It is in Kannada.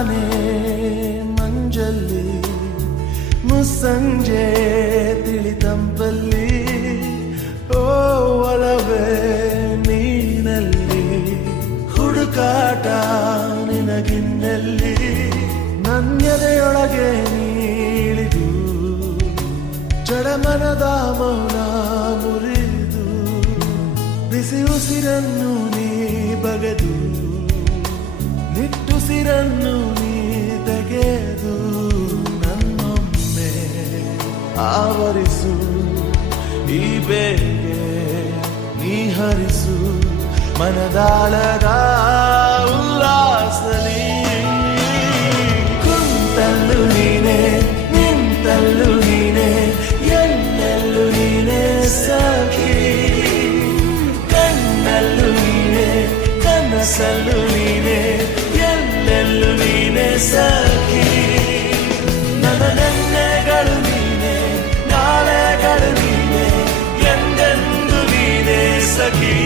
ತಾನೇ ಮಂಜಲ್ಲಿ ಮುಸ್ಸಂಜೆ ತಿಳಿತಂಪಲ್ಲಿ ಓ ಒಲವೇ ನೀನಲ್ಲಿ ಹುಡುಕಾಟ ನಿನಗಿನ್ನಲ್ಲಿ ನನ್ಯದೆಯೊಳಗೆ ನೀಳಿದು ಜಡಮನದ ಮೌನ ಮುರಿದು ಬಿಸಿ ಉಸಿರನ್ನು ನೀ ಬಗೆದು ನಿಟ್ಟುಸಿರನ್ನು ನೀ ತೆಗೆದು ನನ್ನೊಮ್ಮೆ ಆವರಿಸು ಈ ಬೇಗೆ ನೀ ಹರಿಸು ಮನದಾಳದ ಉಲ್ಲಾಸಲಿ ಕುಂತಲ್ಲು ನೀನೆ ನಿಂತಲ್ಲು ನೀನೆ ಎಲ್ಲೆಲ್ಲೂ ನೀನೆ ಸಖಿ ಕಣ್ಣಲ್ಲೂ ನೀನೆ ಕನಸಲ್ಲೂ ನೀನೆ ಎಲ್ಲೆಲ್ಲೂ ನೀನೆ ಸಖಿ ನನ್ನ ನೆನ್ನೆಗಳು ನೀನೆ ನಾಳೆಗಳು ನೀನೆ ಎಂದೆಂದು ನೀನೆ ಸಖಿ